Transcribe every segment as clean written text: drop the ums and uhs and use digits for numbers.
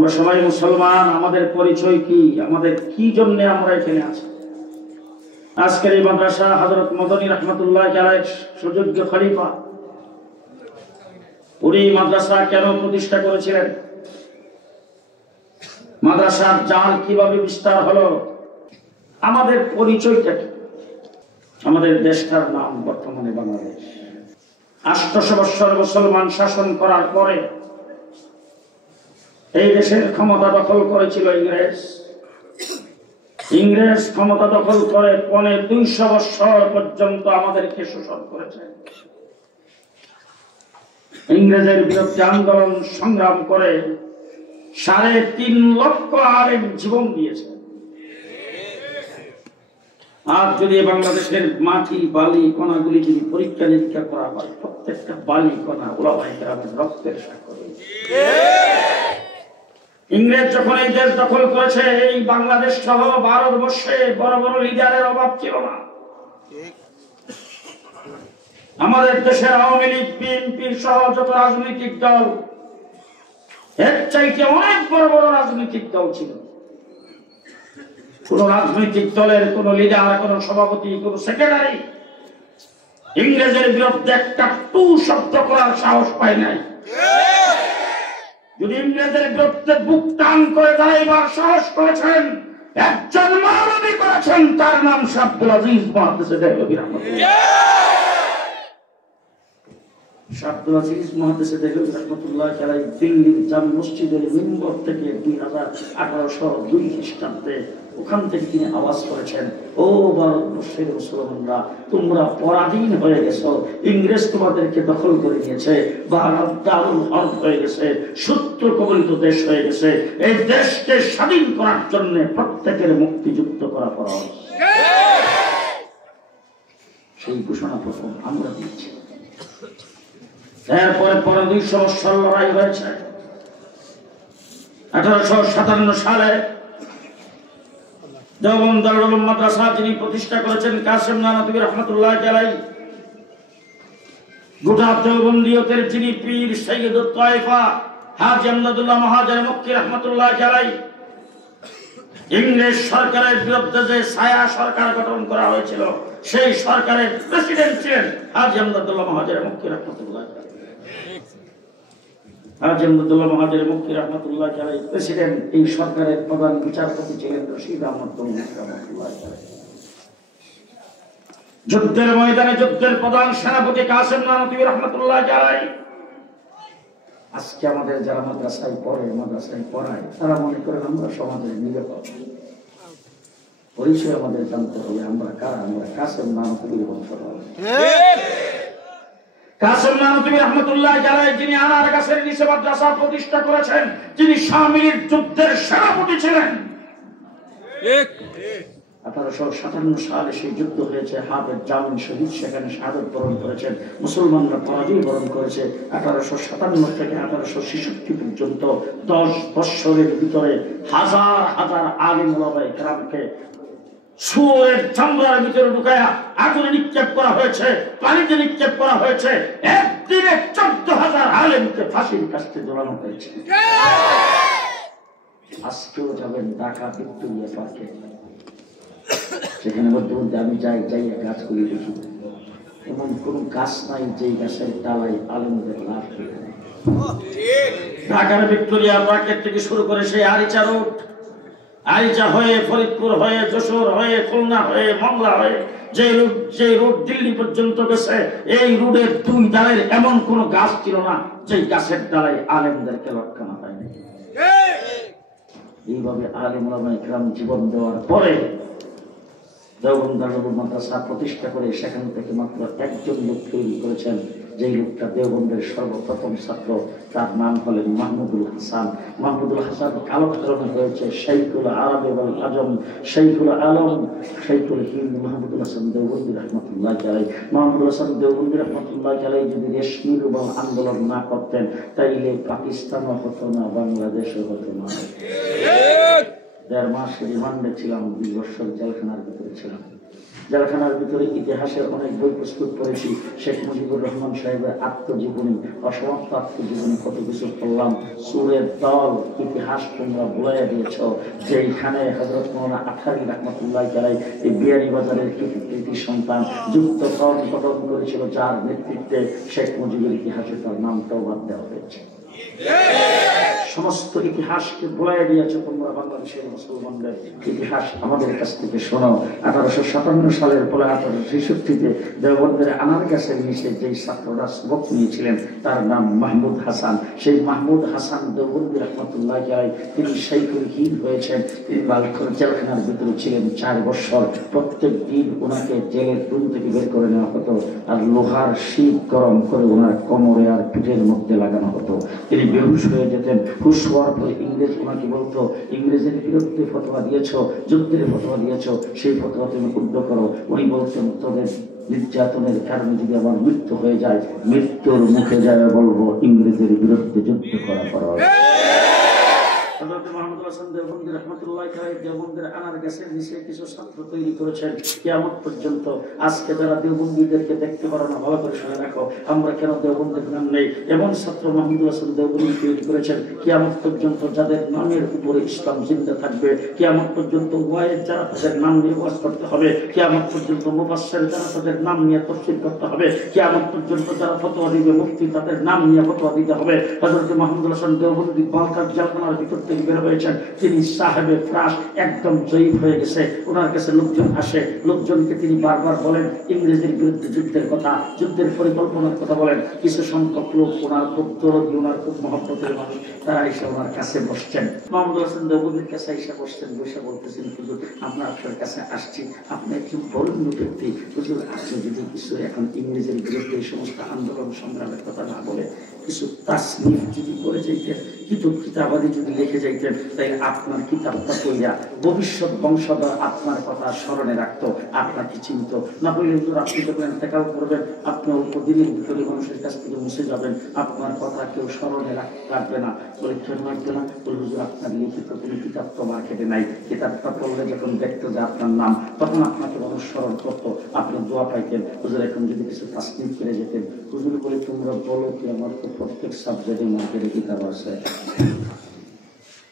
আমরা সবাই মুসলমান, আমাদের পরিচয় কি, আমাদের কি জন্য আমরা এখানে আছি? আজকের এই মাদ্রাসা হযরত মদনী রাহমাতুল্লাহ আলাইহি সুযোগ্য খলিফা উনি মাদ্রাসা কেন প্রতিষ্ঠা করেছিলেন, মাদ্রাসার জাল কিভাবে বিস্তার হলো, আমাদের পরিচয়টা কি? আমাদের দেশটার নাম বর্তমানে বাংলাদেশ। 800 বছর মুসলমান শাসন করার পরে এই দেশের ক্ষমতা দখল করেছিল ইংরেজ। ইংরেজ ক্ষমতা দখল করে 200 বছর পর্যন্ত আমাদেরকে শোষণ করেছে। ইংরেজের বিরুদ্ধে আন্দোলন সংগ্রাম করে 3.5 লক্ষ আলেম জীবন দিয়েছে। আর যদি বাংলাদেশের মাটি বালি কণাগুলি যদি পরীক্ষা নিরীক্ষা করা হয়, প্রত্যেকটা বালি কণা উলামায়ে কেরামের রক্তের স্বাক্ষর। ইংরেজ যখন এই দেশ দখল করেছে, এই বাংলাদেশ সহ ভারতবর্ষে বড় বড় লিডারের অভাব ছিল না। আমাদের দেশের আওয়ামী লীগ, বিএনপি সহ যত রাজনৈতিক দল, এর চাইতে অনেক বড় বড় রাজনৈতিক দল ছিল। কোন রাজনৈতিক দলের কোন লিডার, কোন সভাপতি, কোন সেক্রেটারি ইংরেজের বিরুদ্ধে একটা টু শব্দ করার সাহস পায় নাই। যদি ইংরেজের বিরুদ্ধে বুক টান করে দাঁড়াইবার সাহস করেছেন, একজন মানবী করেছেন, তার নাম আব্দুল আজিজ মুহাদ্দিস দেহলভী রাহমাতুল্লাহ। আব্দুল আজিজ মুহাদ্দিস দেহলভী রাহমাতুল্লাহ আলাইহি দিল্লির জামে মসজিদের মিম্বর থেকে 1802 খ্রিস্টাব্দে ওখান থেকে তিনি আওয়াজ করেছেন, ও ভারতবর্ষের মুসলমানরা, তোমরা পরাধীন হয়ে গেছো, ইংরেজ তোমাদেরকে দখল করে নিয়েছে, ভারত দারুল হরব হয়ে গেছে, শত্রু কবলিত দেশ হয়ে গেছে। এই দেশকে স্বাধীন করার জন্য প্রত্যেকের মুক্তিযুদ্ধ করা ফরজ। সেই ঘোষণা প্রথম আমরা দিয়েছি। এরপরে 200 বছর লড়াই হয়েছে। 1857 সালে দেওবন্দ দারুল উলুম মাদ্রাসা যিনি প্রতিষ্ঠা করেছেন, কাসেম নানতুবি রাহমাতুল্লাহ আলাইহি, গোটা দেওবন্দিয়তের যিনি পীর সৈয়দুত তায়েফা হাজী আমদাদুল্লাহ মহাজের মক্কি রাহমাতুল্লাহ আলাইহি, ইংরেজ সরকারের বিরুদ্ধে যে ছায়া সরকার গঠন করা হয়েছিল, সেই সরকারের প্রেসিডেন্ট ছিলেন হাজী আমদাদুল্লাহ মহাজের মক্কি রাহমাতুল্লাহ আলাইহি। হাজী আমদাদুল্লাহ মহাজের মক্কি রাহমাতুল্লাহ আলাইহি প্রেসিডেন্ট, এই সরকারের প্রধান বিচারপতি ছিলেন রশিদ আহমদ গনি রাহমাতুল্লাহ আলাইহি। যুদ্ধের ময়দানে যুদ্ধের প্রধান সেনাপতি কাসেম নানতুবি রাহমাতুল্লাহ আলাইহি। আজকে আমাদের যারা মাদ্রাসায় পড়ে, মাদ্রাসায় পড়ায়, তারা মনে করেন আমরা সমাজের নিরাপদ। পরিচয় আমাদের জানতে হবে, আমরা কারা, আমরা কাসেম নানতুবির বংশধর। কাসেম নানতুবি রাহমাতুল্লাহ আলাইহি যিনি আনার গাছের নিচে মাদ্রাসা প্রতিষ্ঠা করেছেন, যিনি শামিলির যুদ্ধের সেনাপতি ছিলেন। 1857 সালে সেই যুদ্ধ হয়েছে, হাফেজ জামিল শহীদ সেখানে শাহাদাত বরণ করেছেন, মুসলমানরা পরাজয় বরণ করেছে। 1857 থেকে 1866 পর্যন্ত 10 বছরের ভিতরে হাজার হাজার আলিম ওলামায়ে কেরামকে সুরের চামড়ার ভিতরে ঢুকায়া আগুনে নিক্ষেপ করা হয়েছে, পানিতে নিক্ষেপ করা হয়েছে। একদিনে 14,000 আলেমকে ফাঁসির কাস্তে ঝোলানো হয়েছে। আজকেও যাবেন ঢাকা ভিক্টোরিয়া পার্কে, সেখানে মধ্যে মধ্যে আমি যাই গাছগুলি দেখি, এমন কোন গাছ নাই যেই গাছের ডালাই আলেমদের লাভ করে নেয়। ঢাকার ভিক্টোরিয়া পার্কের থেকে শুরু করে সেই আরিচা রোড, আরিচা হয়ে ফরিদপুর হয়ে যশোর হয়ে খুলনা হয়ে মংলা হয়ে যে রোড দিল্লি পর্যন্ত গেছে, এই রোডের 2 ধারের এমন কোন গাছ ছিল না যে গাছের ডালাই আলেমদেরকে লটকানো হয়নি। এইভাবে আলেম ওলামায়ে কেরাম জীবন দেওয়ার পরে দেওবন্দ দারুল উলুম মাদ্রাসা প্রতিষ্ঠা করে সেখান থেকে মাত্র একজন লোক তৈরি করেছেন, যেই লোকটা দেওবন্দের সর্বপ্রথম ছাত্র, তার নাম হলেন মাহমুদুল হাসান। মাহমুদুল হাসান কালক্ষরণে হয়েছে শাইখুল আরব ওয়াল আজম, শাইখুল আলম, শাইখুল হিন্দ মাহমুদুল হাসান দেওবন্দি রাহমাতুল্লাহ আলাইহি। মাহমুদুল হাসান দেওবন্দি রাহমাতুল্লাহ আলাইহি যদি রেশমির উপর আন্দোলন না করতেন, তাইলে পাকিস্তানও হতো না, বাংলাদেশও হতো না। 1.5 মাস রিমান্ডে ছিলাম, 2 বছর জেলখানার ভিতরে ছিলাম। জেলখানার ভিতরে ইতিহাসের অনেক বই প্রস্তুত করেছি। শেখ মুজিবুর রহমান সাহেবের আত্মজীবনী, অসমাপ্ত আত্মজীবনী, কত কিছু পড়লাম। সুরের দল ইতিহাস তোমরা বলে দিয়েছ, যেখানে হযরত মাওলানা আঠারী রহমতুল্লাহ আলাইহি এই বিয়ানীবাজারের কৃতি সন্তান যুক্তফ্রন্ট গঠন করেছিল, যার নেতৃত্বে শেখ মুজিবের ইতিহাসে তার নামটাও বাদ দেওয়া হয়েছে। সমস্ত ইতিহাসকে ভুলাই দিয়েছ তোমরা। বাংলাদেশের মুসলমানদের ইতিহাস আমাদের কাছ থেকে শোনো। 1857 সালের পরে 1866-তে দেওবন্দের আনার গাছের নিচে যেই ছাত্ররা সবক নিয়েছিলেন তার নাম মাহমুদ হাসান। সেই মাহমুদ হাসান দেওবন্দি রহমতুল্লাহ আলাইহি তিনি শাইখুল হিন্দ হয়েছেন। তিনি জেলখানার ভিতরে ছিলেন 4 বছর। প্রত্যেক দিন ওনাকে জেলের রুম থেকে বের করে নেওয়া হতো, আর লোহার শীত গরম করে ওনার কোমরে আর পিঠের মধ্যে লাগানো হতো। তিনি বেহুশ হয়ে যেতেন। হুশ হওয়ার পরে ইংরেজ ওনাকে বলতো, ইংরেজের বিরুদ্ধে ফতোয়া দিয়েছ, যুদ্ধের ফতোয়া দিয়েছ, সেই ফতোয়া তুমি উদ্ধ করো। উনি বলতেন, তোদের নির্যাতনের কারণে যদি আমার মৃত্যু হয়ে যায়, মৃত্যুর মুখে যায় বলবো ইংরেজের বিরুদ্ধে যুদ্ধ করা ফরজ। হযরত মুহাম্মদ হাসান দেওবন্দি রাহমাতুল্লাহ আলাইহি দেওবন্দের আনার গাছের নিচে কিছু ছাত্র তৈরি করেছেন কিয়ামত পর্যন্ত। আজকে যারা দেওবন্দিদেরকে দেখতে পারো না, ভালো করে শুনে রাখো, আমরা কেন দেওবন্দের নাম নেই, এমন ছাত্র মুহাম্মদ হাসান দেওবন্দি তৈরি করেছেন কিয়ামত পর্যন্ত, যাদের নামের উপরে ইসলাম জিন্দা থাকবে। কিয়ামত পর্যন্ত ওয়াইজ যারা তাদের নাম নিয়ে ওয়াজ করতে হবে। কিয়ামত পর্যন্ত মুফাসসির যারা তাদের নাম নিয়ে তাফসীর করতে হবে। কিয়ামত পর্যন্ত যারা ফতোয়া দিবে মুফতি তাদের নাম নিয়ে ফতোয়া দিতে হবে। হযরত মুহাম্মদ হাসান দেওবন্দি বালকার জেলখানার ভিতর থেকে বের হয়েছেন। তিনি সাহেবে ফ্রাস একদম জয়ীব হয়ে গেছে। ওনার কাছে লোকজন আসে, লোকজনকে তিনি বারবার বলেন ইংরেজের বিরুদ্ধে যুদ্ধের কথা, যুদ্ধের পরিকল্পনার কথা বলেন। কিছু সংখ্যক লোক ওনার খুব দরদি, ওনার খুব মহব্বতের মানুষ, তারা এসে ওনার কাছে বসছেন। মুহাম্মদ হাসান দেওবন্দির কাছে এসে বসছেন। বসে বলতেছেন, হুজুর আমরা আপনার কাছে আসছি, আপনি একটু বরণ্য ব্যক্তি, হুজুর আপনি যদি কিছু এখন ইংরেজের বিরুদ্ধে এই সমস্ত আন্দোলন সংগ্রামের কথা না বলে কিছু তাসনিফ যদি করে যাইতেন, কিতাবাদি যদি লিখে যাইতেন, তাই আপনার কিতাবটা পড়িয়া ভবিষ্যৎ বংশধর আপনার কথা স্মরণে রাখতো, আপনাকে চিনত। না বললে হুজুর আপনি যখন ইন্তেকাল করবেন, আপনি অল্প দিনের ভিতরে মানুষের কাছ থেকে মুছে যাবেন, আপনার কথা কেউ স্মরণে রাখবে না। বলে কেন রাখবে না? বলে হুজুর আপনার লিখিত কোনো কিতাব তো মার্কেটে নাই, কিতাবটা পড়লে যখন দেখতো যে আপনার নাম, তখন আপনাকে মানুষ স্মরণ করতো, আপনি দোয়া পাইতেন। হুজুর এখন যদি কিছু তাসনিফ করে যেতেন। হুজুর বলে তোমরা বলো কি, আমার তো প্রত্যেক সাবজেক্টে মার্কেটে কিতাব আছে।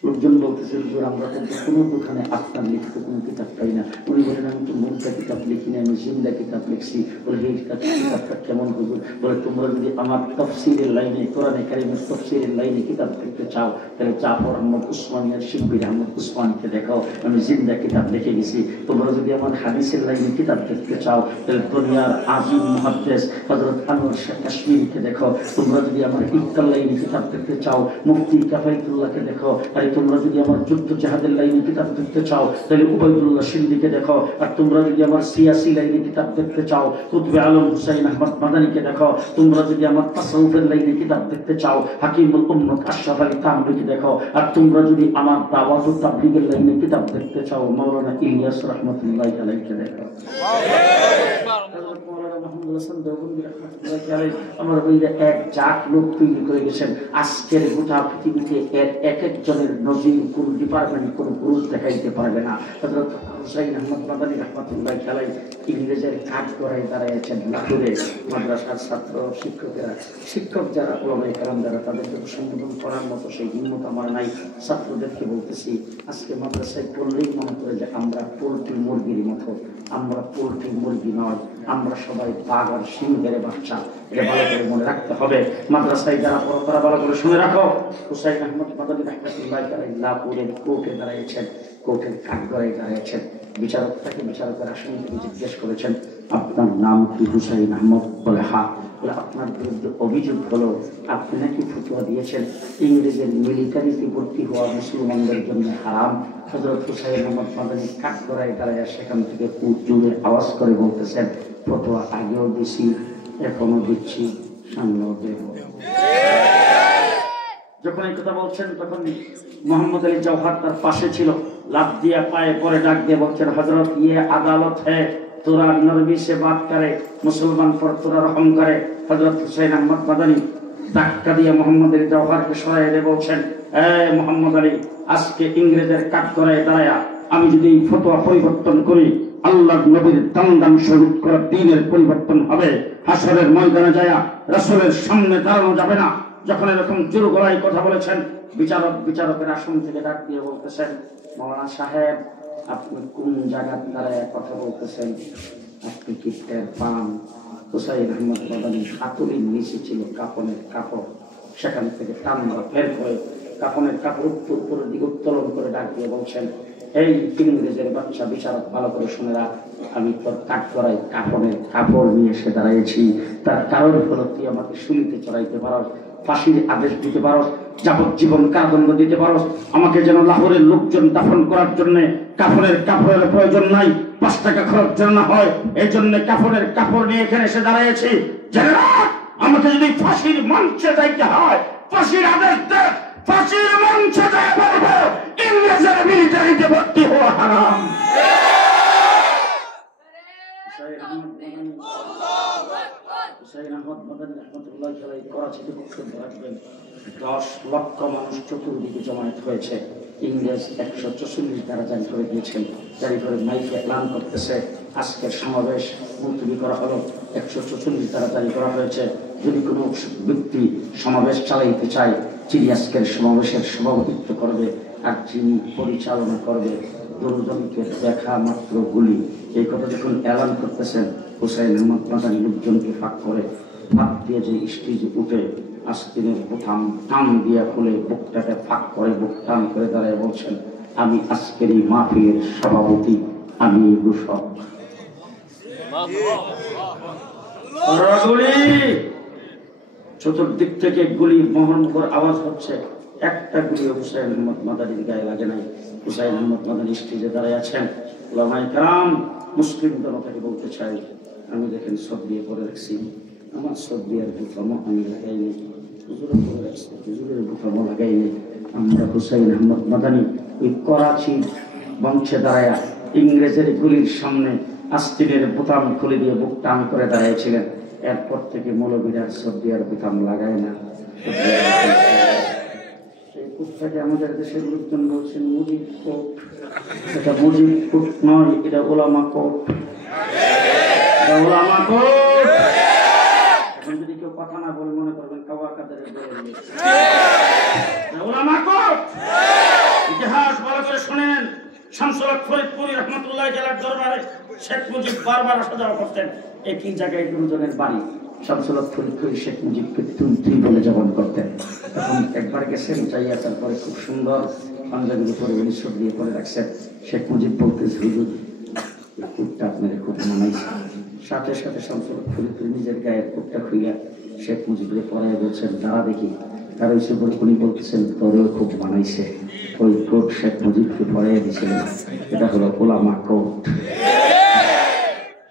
লোকজন বলতেছে, হুজুর আমরা কিন্তু কোনো দোকানে আপনার লিখিত কোনো কিতাব পাই না। উনি বলেন, আমি তো মুর্দা কিতাব লিখি না, আমি জিন্দা কিতাব লিখছি। বলে এই কিতাবটা কেমন হুজুর? বলে তোমরা যদি আমার তাফসীরের লাইনে, কোরআনে কারীমের তাফসীরের লাইনে কিতাব লিখতে চাও, তাহলে জাফর আহমদ উসমানিয়ার শিব্বির আহমদ উসমানীকে দেখাও, আমি জিন্দা কিতাব লিখে গেছি। তোমরা যদি আমার হাদিসের লাইনে কিতাব লিখতে চাও, তাহলে দুনিয়ার আজিম মুহাদ্দিস হযরত আনোয়ার শাহ কাশ্মীরকে দেখো। তোমরা যদি আমার ইফতার লাইনে কিতাব লিখতে চাও, মুফতি কাফাইতুল্লাহকে দেখো। আর তোমরা যদি আমার যুদ্ধ জাহাদের লাইনে কিতাব দেখতে চাও, তাহলে উবাইদুল্লাহ সিন্দিকে দেখো। আর তোমরা যদি আমার সিয়াসি লাইনে কিতাব দেখতে চাও, কুতুবে আলম হুসাইন আহমদ মাদানীকে দেখো। তোমরা যদি আমার তাসাউফের লাইনে কিতাব দেখতে চাও, হাকিমুল উম্মত আশরাফ আলী থানভীকে দেখো। আর তোমরা যদি আমার দাওয়াত ও তাবলীগের লাইনে কিতাব দেখতে চাও, মাওলানা ইলিয়াস রাহমাতুল্লাহি আলাইহিকে দেখো। আমার বইটা এক জাত লোক তৈরি করে গেছেন। আজকের গোটা পৃথিবীতে এক একজনের নজির কোন ডিপার্টমেন্ট কোন গ্রুপ দেখাইতে পারবে না। হযরত হুসাইন আহমদ মাদানী রাহমাতুল্লাহি আলাইহি ইংরেজের কাঠ করায় দাঁড়াইছেন লাহোরে। মাদ্রাসার ছাত্র শিক্ষকেরা, শিক্ষক যারা ওলামায়ে কেরাম যারা, তাদেরকে সম্বোধন করার মতো সেই হিম্মত আমার নাই। ছাত্রদেরকে বলতেছি, আজকে মাদ্রাসায় পড়লেই মনে করে যে আমরা পোল্ট্রি মুরগির মতো। আমরা পোল্ট্রি মুরগি নয়, আমরা সবাই বাঘ আর সিংহের বাচ্চা। এটা ভালো করে মনে রাখতে হবে। মাদ্রাসায় যারা পড়ো তারা ভালো করে শুনে রাখো। হুসাইন আহমদ মাদানী রাহমাতুল্লাহি আলাইহি লাহোরের কোর্টে দাঁড়িয়েছেন, কোর্টের কাঠগড়ায় দাঁড়িয়েছেন। বিচারক তাকে বিচারকের আসামিকে জিজ্ঞেস করেছেন, আপনার নাম কি? হুসাইন আহমদ। বলে হ্যাঁ। বলে আপনার বিরুদ্ধে অভিযোগ হলো আপনি নাকি ফতোয়া দিয়েছেন ইংরেজের মিলিটারিতে ভর্তি হওয়া মুসলমানদের জন্য হারাম। হযরত হুসাইন আহমদ মাদানী কাঠগড়ায় দাঁড়ায় সেখান থেকে জোরে আওয়াজ করে বলতেছেন, ফতোয়া আগেও দিছি, এখনো দিচ্ছি, সামনেও দেব। যখন এই কথা বলছেন তখন মোহাম্মদ আলী জওহার তার পাশে ছিল। লাফ দিয়া পায়ে পরে ডাক দিয়ে বলছেন, হযরত ইয়ে আদালত হ্যায়, তোরা নরবি সে বাত করে, মুসলমান পর তোরা রহম করে। হযরত হুসাইন আহমদ মাদানী ধাক্কা দিয়ে মোহাম্মদ আলী জওহারকে সরাইয়ে দিয়ে বলছেন, মোহাম্মদ আলী, আজকে ইংরেজের কাঠগড়ায় দাঁড়ায়া আমি যদি এই ফতোয়া পরিবর্তন করি, আল্লাহর নবীর দান শহীদ করার দিনের পরিবর্তন হবে। হাসরের ময়দানে যায় রাসূলের সামনে দাঁড়ানো যাবে না। যখন এরকম জোর গলায় কথা বলেছেন, বিচারকের আসন থেকে ডাক দিয়ে বলতেছেন, মাওলানা সাহেব, আপনি কোন জায়গায় দাঁড়ায় কথা বলতেছেন? আপনি কি টের পান হুসাইন আহমদ মাদানী হাতুড়ির নিচে ছিল কাফনের কাপড়, সেখান থেকে টান মারা বের করে কাফনের কাপড় উপরের দিকে উত্তোলন করে ডাক দিয়ে বলছেন, এই ইংরেজের বাচ্চা বিচারক, ভালো করে শুনে রাখ, আমি তোর কাঠগড়ায় কাফনের কাপড় নিয়ে এসে দাঁড়াইছি। তার কারণ হলো তুই আমাকে শুলিতে চড়াইতে পারো, ফাঁসির আদেশ দিতে পারো, যাবজ্জীবন কারাদণ্ড দিতে পারো, আমাকে যেন লাহোরের লোকজন দাফন করার জন্য কাফনের কাপড়ের প্রয়োজন নাই, 5 টাকা খরচ যেন না হয়, এই জন্য কাফনের কাপড় নিয়ে এখানে এসে দাঁড়াইছি। আমাকে যদি ফাঁসির মঞ্চে যাইতে হয়, ফাঁসির আদেশ দে, ফাঁসির মঞ্চে যায় বলবো ইংরেজের মিলিটারিতে ভর্তি হওয়া হারাম। হুসাইন আহমদ মাদানী রাহমাতুল্লাহ আলাইহি করাচিতে বক্তব্য রাখবেন। 10 লক্ষ মানুষ চতুর্দিকে জমায়েত হয়েছে। ইংরেজ 144 ধারা জারি করে দিয়েছেন, জারি করে মাইকে এলান করতেছে আজকের সমাবেশ মুলতবি করা হলো। 144 ধারা জারি করা হয়েছে, যদি কোনো ব্যক্তি সমাবেশ চালাইতে চায়, যিনি আজকের সমাবেশের সভাপতিত্ব করবে আর যিনি পরিচালনা করবে, দুজনকে দেখা মাত্র গুলি। এই কথা যখন এলান করতেছেন, হুসাইন আহমদ মাদানী লোকজনকে ফাঁক করে ফাঁক দিয়ে যে স্টেজে উঠে আস্তিনের বোতাম টান দিয়া খুলে বুকটাকে ফাঁক করে বুক টান করে দাঁড়ায় বলছেন, আমি আজকের এই মাহফিলের সভাপতি, আমি ঘোষক। চতুর্দিক থেকে গুলি মহর্মুখর আওয়াজ হচ্ছে, একটা গুলি হুসাইন আহমদ মাদানীর গায়ে লাগে নাই। হুসাইন আহমদ মাদানী স্টেজে দাঁড়ায় আছেন। ওলামায়ে কেরাম, মুসলিম জনতাকে বলতে চাই, আমি দেখেন সব দিয়ে করে রাখছি, আমার সব দিয়ার বুকামো আমি লাগাইনি, হুজুরের করে রাখছি, হুজুরের বুকামো লাগাইনি। আমরা হুসাইন আহমদ মাদানী ওই করাচি মঞ্চে দাঁড়ায়া ইংরেজের গুলির সামনে আস্তিনের বোতাম খুলে দিয়ে বুক টান করে দাঁড়িয়েছিলেন। এরপর থেকে মৌলবীরা সব দিয়ার বোতাম লাগায় না। আমাদের দেশের লোকজন বলছেন মুজিব কোট, এটা মুজিব কোট নয়, এটা ওলামা কোট, ওলামা কোট। এখন যদি কেউ কথা না বলে মনে করবেন কাওয়া কাদের ওলামা কোট। ইতিহাস ভালো করে শোনেন, শামসুল হক ফরিদপুরি রহমতুল্লাহ আলাইহির দরবারে শেখ মুজিব বারবার আসা যাওয়া করতেন। একই জায়গায় দুজনের বাড়ি। শামসুল হক ফরিদপুরি শেখ মুজিবকে তুই বলে জবান করতেন। তখন একবার গেছেন, যাইয়া তারপরে খুব সুন্দর পাঞ্জাবির উপরে উনিশশো দিয়ে করে রাখছেন। শেখ মুজিব বলতেছে, হুজুর কুটটা আপনার খুব মানাইছে। সাথে সাথে শামসুল হক ফরিদপুরি নিজের গায়ের কুটটা খুইয়া শেখ মুজিবকে পরে বলছেন, দাঁড়া দেখি। তার ওই সুবর উনি বলতেছেন, তোরেও খুব মানাইছে। ওই কোট শেখ মুজিবকে পরে দিয়েছিলেন, এটা হলো ওলামা কোট।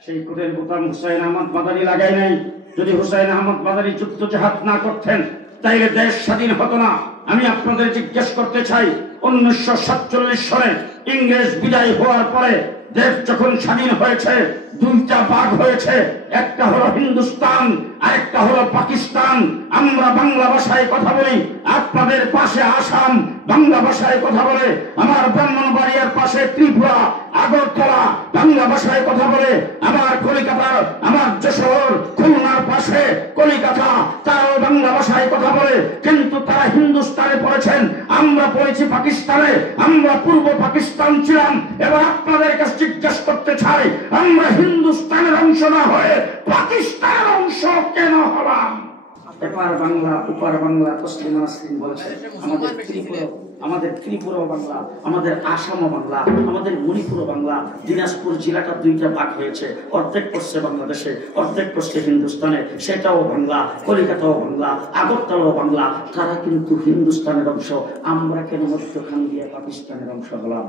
সেই কোটের বোতাম হুসাইন আহমদ মাদানী লাগাই নাই। যদি হুসাইন আহমদ মাদানী যুদ্ধ জাহাদ না করতেন, তাইলে দেশ স্বাধীন হতো না। আমি আপনাদের জিজ্ঞেস করতে চাই, 1947 সালে ইংরেজ বিদায় হওয়ার পরে দেশ যখন স্বাধীন হয়েছে, 2টা ভাগ হয়েছে, একটা হলো হিন্দুস্তান আর একটা হলো পাকিস্তান। আমরা বাংলা ভাষায় কথা বলি, আপনাদের পাশে আসাম বাংলা ভাষায় কথা বলে, আমার ব্রাহ্মণবাড়িয়ার পাশে ত্রিপুরা আগরতলা বাংলা ভাষায় কথা বলে, আমার কলিকাতা, আমার যশোর খুলনার পাশে কলিকাতা তারাও বাংলা ভাষায় কথা বলে। কিন্তু তারা হিন্দুস্তানে পড়েছেন, আমরা পড়েছি পাকিস্তানে, আমরা পূর্ব পাকিস্তান ছিলাম। এবার আপনাদের কাছে জিজ্ঞেস করতে চাই, আমরা হিন্দুস্তানের অংশ না হয়ে পাকিস্তানের অংশ কেন হলাম? এপার বাংলা ওপার বাংলা তসলিম নাসরিন বলেছে, আমাদের ত্রিপুরা বাংলা, আমাদের আসামও বাংলা, আমাদের মণিপুরও বাংলা। দিনাজপুর জেলাটা 2টা ভাগ হয়েছে, অর্ধেক পড়ছে বাংলাদেশে, অর্ধেক পড়ছে হিন্দুস্তানে, সেটাও বাংলা। কলিকাতাও বাংলা, আগরতলাও বাংলা। তারা কিন্তু হিন্দুস্তানের অংশ, আমরা কেন মধ্যখান দিয়ে পাকিস্তানের অংশ হলাম?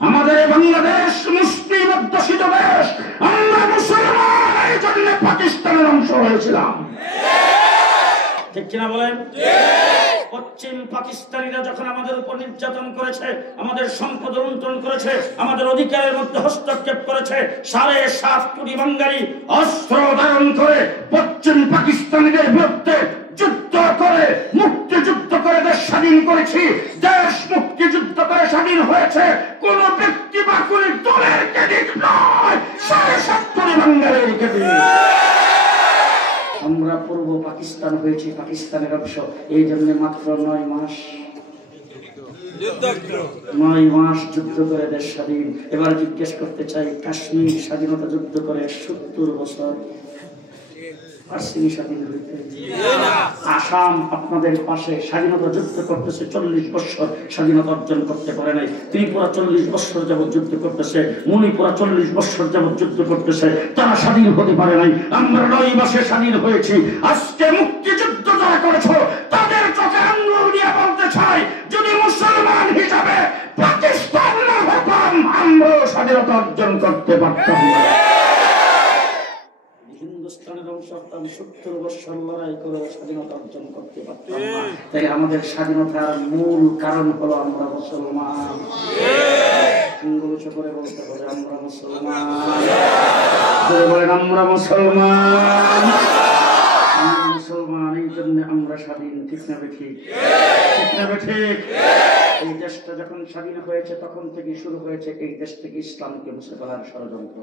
আমাদের বাংলাদেশ মুসলিম অধ্যুষিত দেশ, আমরা মুসলমান, এই জন্য পাকিস্তানের অংশ হয়েছিলাম। ঠিক কিনা বলেন? পশ্চিম পাকিস্তানিরা যখন আমাদের উপর নির্যাতন করেছে, আমাদের সম্পদ লুণ্ঠন করেছে, আমাদের অধিকারের মধ্যে হস্তক্ষেপ করেছে, 7.5 কোটি বাঙালি অস্ত্র ধারণ করে পশ্চিম পাকিস্তানিদের বিরুদ্ধে যুদ্ধ করে মুক্তিযুদ্ধ করে দেশ স্বাধীন করেছি। দেশ মুক্তিযুদ্ধ করে স্বাধীন স্বাধীন হয়েছে কোন ব্যক্তি বা কোন দলের ক্রেডিট নয়, ৭.৫ বাঙালির ক্রেডিট। আমরা পূর্ব পাকিস্তান হয়েছি, পাকিস্তানের অংশ। এই জন্য মাত্র ৯ মাস যুদ্ধ করে দেশ স্বাধীন। এবার জিজ্ঞেস করতে চাই, কাশ্মীর স্বাধীনতা যুদ্ধ করে ৭০ বছর স্বাধীন হইতে? আসাম আপনাদের পাশে স্বাধীনতা যুদ্ধ করতেছে ৪০ বছর, স্বাধীনতা অর্জন করতে পারে নাই। ত্রিপুরা ৪০ বছর যাবৎ যুদ্ধ করতেছে, মণিপুরা ৪০ বছর যাবৎ যুদ্ধ করতেছে, তারা স্বাধীন হতে পারে নাই। আমরা ৯ মাসে স্বাধীন হয়েছি। আজকে মুক্তিযুদ্ধ যারা করেছ তাদের চোখে আঙ্গুল দিয়ে বলতে চাই, যদি মুসলমান হিসাবে পাকিস্তান না হতাম, আমরাও স্বাধীনতা অর্জন করতে পারতাম না। হিন্দুস্তানের অংশ হতাম, ৭০ বছর লড়াই করে স্বাধীনতা অর্জন করতে পারতাম না। তাই আমাদের স্বাধীনতার মূল কারণ হলো আমরা মুসলমান। করে বলতে হবে আমরা মুসলমান, বলেন আমরা মুসলমান। মুসলমান, এই জন্য আমরা স্বাধীন। ঠিক না বেঠিক? ঠিক না বেঠিক? এই দেশটা যখন স্বাধীন হয়েছে তখন থেকে শুরু হয়েছে এই দেশ থেকে ইসলামকে মুছে ফেলার ষড়যন্ত্র।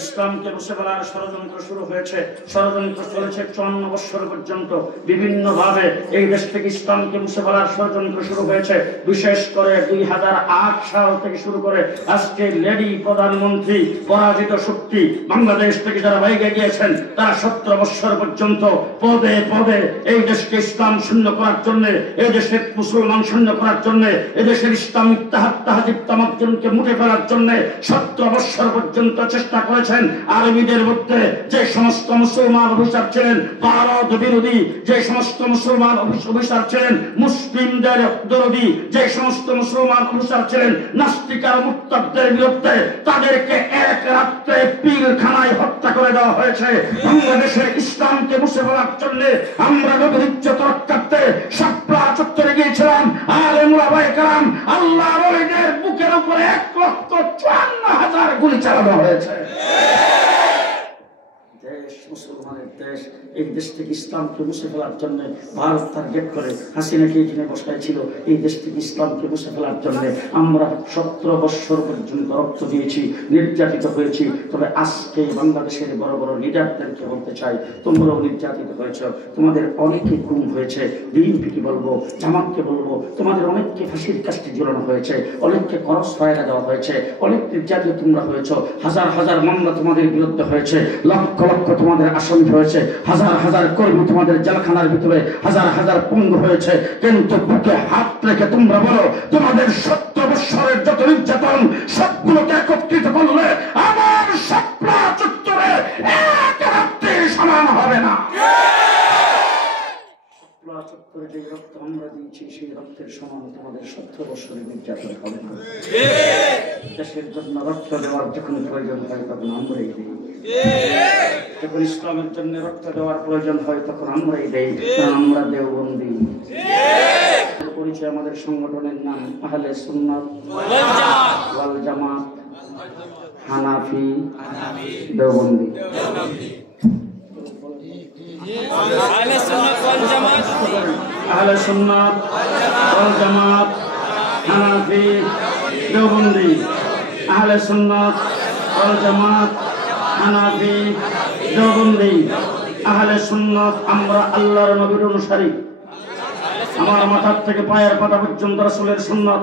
ইসলামকে মুছে ফেলার ষড়যন্ত্র শুরু হয়েছে, ষড়যন্ত্র চলেছে ৫৪ বছর পর্যন্ত। বিভিন্ন ভাবে এই দেশ থেকে ইসলামকে মুছে ফেলার ষড়যন্ত্র শুরু হয়েছে। বিশেষ করে ২০০৮ সাল থেকে শুরু করে আজকে লেডি প্রধানমন্ত্রী পরাজিত শক্তি বাংলাদেশ থেকে যারা বাইরে গিয়েছেন, তারা ১৭ বছর পর্যন্ত পদে পদে এই দেশকে ইসলাম শূন্য করার জন্য, এই দেশের মুসলমান শূন্য করার জন্য, এদেশের ইসলামিক তাহাজিব তামাদ্দুনকে মুঠে ফেলার জন্য ১৭ বছর পর্যন্ত চেষ্টা করেছেন। আরবিদের মধ্যে যে সমস্ত মুসলমান অভিশাপ ছিলেন ভারত বিরোধী, যে সমস্ত মুসলমান অভিশাপ ছিলেন মুসলিমদের বিরোধী, যে সমস্ত মুসলমান অভিশাপ ছিলেন নাস্তিক আর মুরতাদদের বিরুদ্ধে, তাদেরকে এক রাত্রে পিলখানায় হত্যা করে দেওয়া হয়েছে। বাংলাদেশের ইসলামকে মুছে ফেলার জন্য আমরা নবীর ইজ্জত রক্ষার্থে শাপলা চত্বরে গিয়েছিলাম। আলেম ওলামায়ে কেরাম, আল্লাহর ওলিদের বুকের উপরে ১,৫৪,০০০ গুলি চালানো হয়েছে। দেশ মুসলমানের দেশ, এই দেশ থেকে ইসলামকে মুছে ফেলার জন্য ভারত টার্গেট করে হাসিনাকে এখানে বসাইছিল। এই দেশ থেকে ইসলামকে মুছে ফেলার জন্য আমরা ১৭ বছর পর্যন্ত রক্ত দিয়েছি, নির্যাতিত হয়েছি। তবে আজকে বাংলাদেশের বড় বড় লিডারদেরকে বলতে চাই, তোমরাও নির্যাতিত হয়েছ, তোমাদের অনেকে গুম হয়েছে। বিএনপিকে বলবো, জামাতকে বলবো, তোমাদের অনেককে ফাঁসির কাস্টে ঝুলানো হয়েছে, অনেককে খরচ ফায়দা দেওয়া হয়েছে, অনেক নির্যাতিত তোমরা হয়েছ। হাজার হাজার মামলা তোমাদের বিরুদ্ধে হয়েছে, লক্ষ লক্ষ তোমাদের আসামি হয়েছে, হাজার হাজার কর্মী তোমাদের জেলখানার ভিতরে হাজার হাজার পঙ্গু হয়েছে। কিন্তু বুকে হাত রেখে তোমরা বলো, তোমাদের ৭০ বছরের যত নির্যাতন সবগুলোকে একত্রিত করলে আমার শাপলা চত্বরে এক রাত্রির সমান হবে না। শাপলা চত্বরে যে রক্ত আমরা দিয়েছি, সেই রক্তের সমান তোমাদের ৭০ বছরের নির্যাতন হবে না। দেশের জন্য রক্ত দেওয়ার যখন প্রয়োজন হয় তখন আমরাই দিই, যখন ইসলামের জন্য রক্ত দেওয়ার প্রয়োজন হয় তখন আমরাই দেই। আমরা দেওবন্দি। পরিচয়, আমাদের সংগঠনের নাম আহলে সুন্নাত ওয়াল জামাত হানাফি দেওবন্দি। আহলে সুন্নাত ওয়াল জামাত হানাফি দেওবন্দি। আহলে সুন্নাত ওয়াল জামাত হানাফি দেওবন্দি। আহলে সুন্নাত আমরা আল্লাহর নবীর অনুসারী। আমার মাথার থেকে পায়ের পাতা পর্যন্ত রাসূলের সুন্নাত,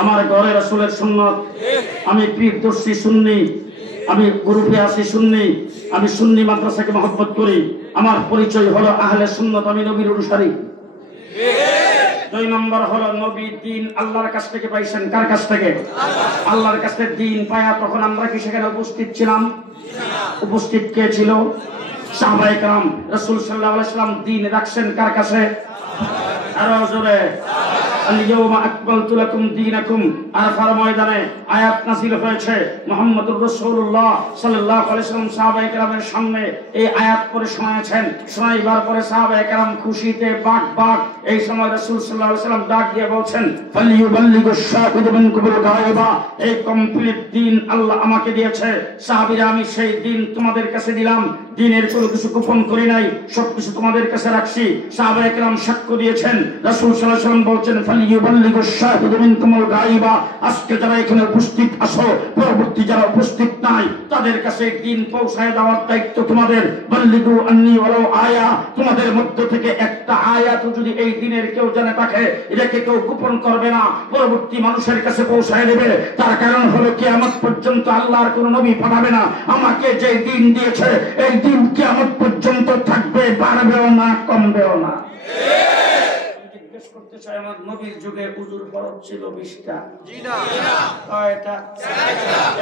আমার ঘরে রাসূলের সুন্নাত। আমি পীরদর্শী সুন্নি, আমি গ্রুপে আছি সুন্নি, আমি সুন্নি মাদ্রাসাকে মহব্বত করি। আমার পরিচয় হলো আহলে সুন্নাত, আমি নবীর অনুসারী। ২ নম্বর হলো নবী দ্বীন আল্লাহর কাছ থেকে পাইছেন। কার কাছ থেকে? আল্লাহর কাছ থেকে দ্বীন পায়া তখন আমরা কি সেখানে উপস্থিত ছিলাম? উপস্থিত কে ছিল? সাহাবায়ে কেরাম। রাসূল সাল্লাল্লাহু আলাইহি ওয়াসাল্লাম দ্বীন রাখছেন কার কাছে? আরো জোরে, আল-ইয়াওমা আকমালতু লাকুম দীনাকুম। আরাফার ময়দানে আয়াত নাযিল হয়েছে। মুহাম্মদুর রাসূলুল্লাহ সাল্লাল্লাহু আলাইহি ওয়াসাল্লাম সাহাবায়ে কেরামের সামনে এই আয়াত পড়ে শোনাচ্ছেন। শোনাইবার পরে সাহাবায়ে কেরাম খুশিতে বাক বাক। এই সময় রাসূল সাল্লাল্লাহু আলাইহি ওয়াসাল্লাম ডাক দিয়ে বলছেন, ফালিয়ুবাল্লিগুশ শাহিদু মিনকুমুল গায়বা। এই কমপ্লিট দ্বীন আল্লাহ আমাকে দিয়েছে। সাহাবীরা, আমি সেই দ্বীন তোমাদের কাছে দিলাম। দিনের কোনো কিছু গোপন করি নাই, সবকিছু তোমাদের কাছে রাখছি। সাহাবায়ে কেরাম সাক্ষ্য দিয়েছেন, রাসূল সাল্লাল্লাহু আলাইহি ওয়াসাল্লাম বলেছেন, ফালিয়ুবাল্লিগু শাহিদু মিনকুমুল গায়বা। আজকে যারা এখানে উপস্থিত আছো, পরবর্তী যারা উপস্থিত নাই, তাদের কাছে দিন পৌঁছায় দেওয়ার দায়িত্ব তোমাদের। বাল্লিগু আন্নী ওয়ালাউ আয়া, তোমাদের মধ্য থেকে একটা আয়াত যদি এই দিনের কেউ জেনে থাকে, এটাকে কেউ গোপন করবে না, পরবর্তী মানুষের কাছে পৌঁছায় দেবে। তার কারণ হলো কিয়ামত পর্যন্ত আল্লাহর কোন নবী পাঠাবে না। আমাকে যে দিন দিয়েছে, এই দিন কিয়ামত পর্যন্ত থাকবে, বাড়বেও না, কমবেও না। জিজ্ঞেস করতে চাই, আমার নবীর যুগে উজুর ফরজ ছিল 20টা, কয়টা?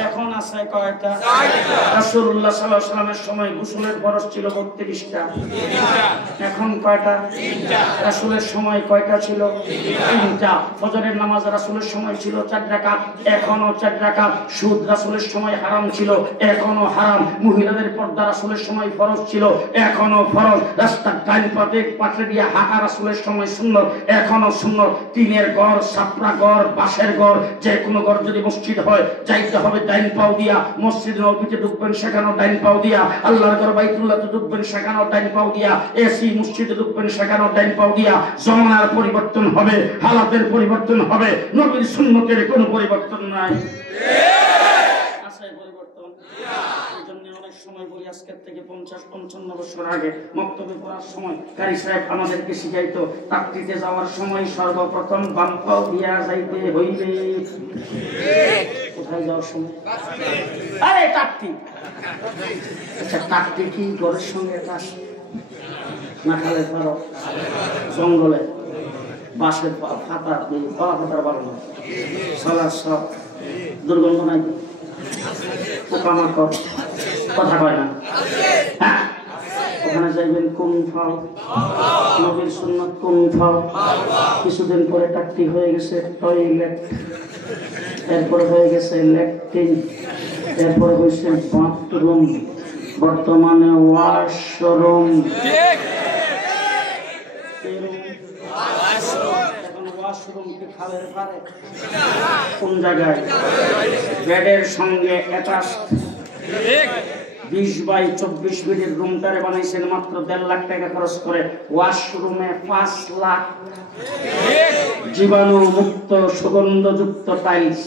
এখন আছে কয়টা? রাসূলুল্লাহ সাল্লাল্লাহু আলাইহি ওয়াসাল্লামের সময় গোসলের ফরজ ছিল 32টা, এখন কয়টা? রাসূলের সময় কয়টা ছিল? 3টা। ফজরের নামাজ রাসূলের সময় ছিল 4 রাকাত, এখনো 4 রাকাত। সুদ রাসূলের সময় হারাম ছিল, এখনো হারাম। মহিলাদের পর্দা রাসূলের সময় ফরজ ছিল, এখনো ফরজ। রাস্তার ডাইন পাশে দিয়ে হাঁটা রাসূলের সময় সুন্নাত, এখনো সুন্নাত। টিনের ঘর, ছাপরা ঘর, বাঁশের ঘর, যে কোনো ঘর যদি মসজিদ হয়, যাইতে হবে ডাইন পাও দিয়া। মসজিদ নববীতে ঢুকবেন, সেখানেও ডাইন পাও দিয়া। আল্লাহর ঘর বাইতুল্লাহতে ঢুকবেন, সেখানেও ডাইন পাও দিয়া। এসি মসজিদে ঢুকবেন, সেখানেও ডাইন পাও দিয়া। জমানার পরিবর্তন হবে, হালাতের পরিবর্তন হবে, নবীর সুন্নতের কোনো পরিবর্তন নাই। আছে পরিবর্তন? এইজন্য অনেক সময় বলি, আজকের থেকে 50-55 বছর আগে মক্তবে পড়ার সময় কারি সাহেব আমাদেরকে শিখাইতো, তাকতিতে যাওয়ার সময় সর্বপ্রথম বাম পাও দিয়া যাইতে হইবে। কোথায় যাওয়ার সময়? আরে তাকতি। আচ্ছা, তাকতি কি ঘরের সঙ্গে কাজ না? খালে পারো, জঙ্গলে, বাঁশের ফাতা, কলা ফাতার বানানো, সালাদ সব দুর্গন্ধ নাই, পোকামাকড় কথা কয় না। হ্যাঁ, ওখানে যাইবেন কোন ফল? নবীর সুন্নাত কোন ফল? কিছুদিন পরে টাকটি হয়ে গেছে টয়লেট, এরপরে হয়ে গেছে ল্যাট্রিন, এরপরে হয়েছে বাথরুম, বর্তমানে ওয়াশরুম। কোন জায়গায়? বেডের সঙ্গে অ্যাটাচ 20 বাই 24 ফিটের রুমটারে বানাইছেন মাত্র 1.5 লাখ টাকা খরচ করে। ওয়াশরুমে 5 লাখ, জীবাণু মুক্ত সুগন্ধযুক্ত টাইলস।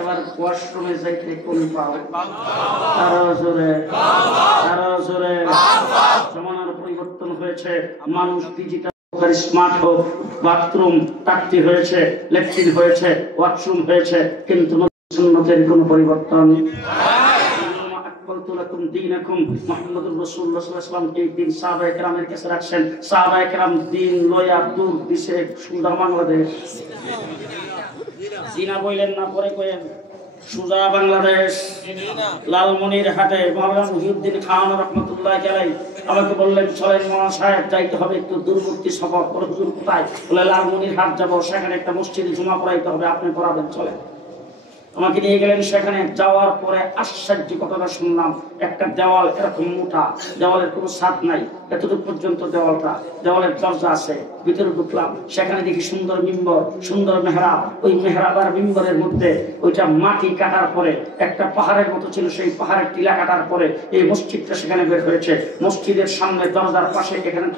এবার ওয়াশরুমে যাইতে কোন পাও? আরো জোরে, আরো জোরে। জমানার পরিবর্তন হয়েছে, মানুষ ডিজিটাল স্মার্ট হোক, বাথরুম টাকটি হয়েছে, ল্যাট্রিন হয়েছে, ওয়াশরুম হয়েছে, কিন্তু সুন্নতের কোনো পরিবর্তন। মুহাম্মদুর রাসূলুল্লাহ সাল্লাল্লাহু আলাইহি ওয়াসাল্লাম এই দিন সাহাবায়ে কেরামের কাছে রাখছেন। সাহাবায়ে কেরাম দিন লয়া দূর দিছে সুদা বাংলাদেশ। জিনা বইলেন না, পরে কইেন সুজা বাংলাদেশ। লালমনিরহাটে মাওলানা মুহিউদ্দিন খান রাহমাতুল্লাহি আলাইহি আমাকে বললেন, চলেন মাওলানা সাহেব, যাইতে হবে একটু দূরবর্তী সফর। পরে হুজুর কোথায়? বলে লালমনিরহাট যাব, সেখানে একটা মসজিদে জুমা পড়াইতে হবে, আপনি পড়াবেন, চলেন। আমাকে নিয়ে গেলেন। সেখানে যাওয়ার পরে আশ্চর্য ঘটনা শুনলাম। একটা দেওয়াল এরকম মোটা, দেওয়ালের কোনো ছাদ নাই, এতটুকু পর্যন্ত দেওয়ালটা, দেওয়ালের দরজা আছে। ভিতরে ঢুকলাম, সেখানে দেখি সুন্দর মিম্বর, সুন্দর মেহরাব। ওই মেহরাব আর মিম্বরের মধ্যে ওইটা মাটি কাটার পরে একটা পাহাড়ের মতো ছিল, সেই পাহাড়ের টিলা কাটার পরে এই মসজিদটা সেখানে বের হয়েছে। মসজিদের সামনে দরজার পাশে এখানে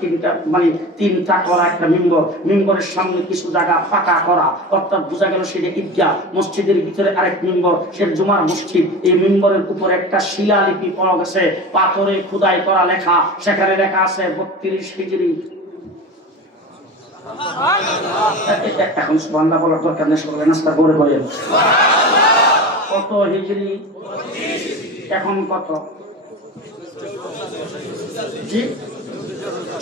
তিনটা করা একটা মিম্বর, মিম্বরের সামনে কিছু জায়গা ফাঁকা করা, অর্থাৎ বোঝা গেল সেটা ঈদগাহ। মসজিদের ভিতরে আরেক মিম্বর, সে জুমার মসজিদ। এই মিম্বরের উপর একটা শিলালিপি পাওয়া গেছে, পাথরে খোদাই করা লেখা। সেখানে লেখা আছে 32 হিজরি। এখন সুবহানাল্লাহ বলার দরকার নেই, সকলে নাস্তা করে বলেন কত হিজরি? এখন কত? জি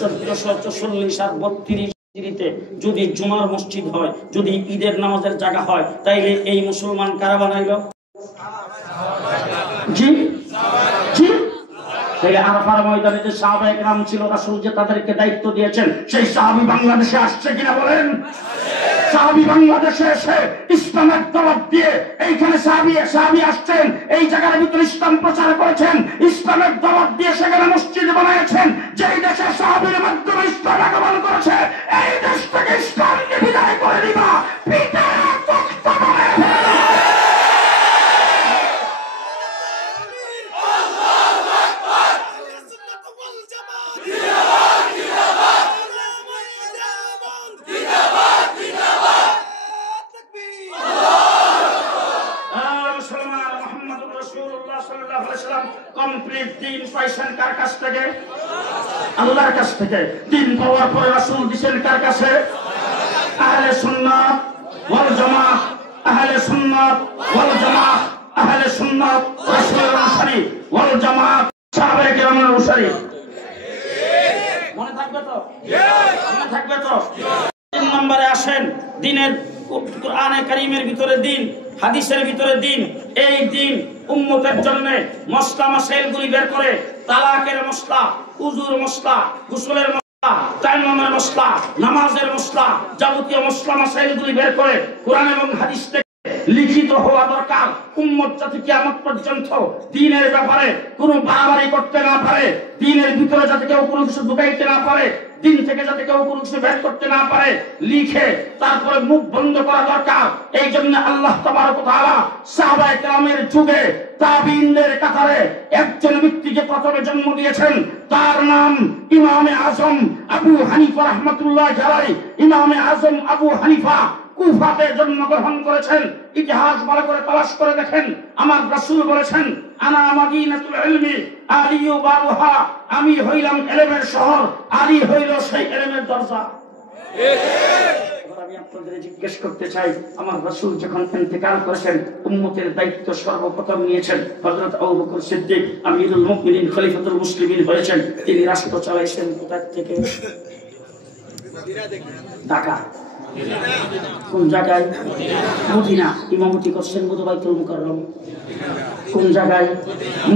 1440 আর 32 হিজরিতে যদি জুমার মসজিদ হয়, যদি ঈদের নামাজের জায়গা হয়, তাইলে এই মুসলমান কারা বানাইল? জি জি। আরাফার ময়দানে যে সাহাবায়ে কেরাম ছিল, রাসূল যে তাদেরকে দায়িত্ব দিয়েছেন, সেই সাহাবী বাংলাদেশে আসছে কিনা বলেন? সাহাবী বাংলাদেশে এসে ইসলামের দাওয়াত দিয়ে এইখানে সাহাবী আসছেন, এই জায়গার ভিতরে ইসলাম প্রচার করেছেন, ইসলামের দাওয়াত দিয়ে সেখানে মসজিদ বানিয়েছেন। যেই দেশে সাহাবীর মাধ্যমে ইসলাম আগমন করেছে, এই দেশ থেকে ইসলামকে বিদায় করে দিবা পিতা তখ্তা বানায় ফেলবা। পাইছেন কার কাছ থেকে? আল্লাহর কাছ থেকে। দিন পাওয়ার পরে রাসূল দিয়েছেন কার কাছে? আহলে সুন্নাত ওয়াল জামাত, আহলে সুন্নাত ওয়াল জামাত, আহলে সুন্নাত রাসূলের অনুসারী ওয়াল জামাত সাহাবায়ে কেরামের অনুসারী। মনে থাকবে তো? মনে থাকবে তো? 3 নম্বরে আসেন, দিনের কোরআনে কারীমের ভিতরে দিন, হাদিসের ভিতরে দিন। এই দিন উম্মতের জন্য মসলা মাসাইলগুলি বের করে, তালাকের মসলা, উযুর মসলা, গোসলের মসলা, তায়াম্মুমের মসলা, নামাজের মসলা, যাবতীয় মসলা মাসাইলগুলি বের করে কোরআন এবং হাদিস থেকে লিখিত হওয়া দরকার। উম্মত যাতে কিয়ামত পর্যন্ত দ্বীনের ব্যাপারে কোনো বাড়াবাড়ি করতে না পারে, দ্বীনের ভিতরে যাতে কেউ কোনো কিছু ঢুকাইতে না পারে, দিন থেকে যাতে কেউ কোনো কিছু বের করতে না পারে, লিখে তারপরে মুখ বন্ধ করা দরকার। এই জন্য আল্লাহ তাবারক ওয়া তাআলা সাহাবায়ে কেরামের যুগে তাবিঈনদের কাতারে একজন ব্যক্তিকে প্রথমে জন্ম দিয়েছেন। তার নাম ইমামে আজম আবু হানিফা রাহমাতুল্লাহি আলাইহি। ইমামে আজম আবু হানিফা কুফাতে জন্মগ্রহণ করেছেন। ইতিহাস ভালো করে তালাশ করে দেখেন। আমার রাসূল বলেছেন, আনা মাদিনাতুল ইলমি আলিয়ু বাবুহা, আমি হইলাম ইলমের শহর, আলী হইল সেই ইলমের দরজা। আমি আপনাদের জিজ্ঞেস করতে চাই, আমার রাসূল যখন ইন্তেকাল করেছেন, উম্মতের দায়িত্ব সর্বপ্রথম নিয়েছেন হযরত আবু বকর সিদ্দিক, আমিরুল মুমিনিন, খলিফাতুল মুসলিমিন হয়েছেন। তিনি রাষ্ট্র চালাইছেন কোথা থেকে? ঢাকা। কোন জায়গায়? মদিনা। ইমামতি করছেন বাইতুল মুকাররম। কোন জায়গায়?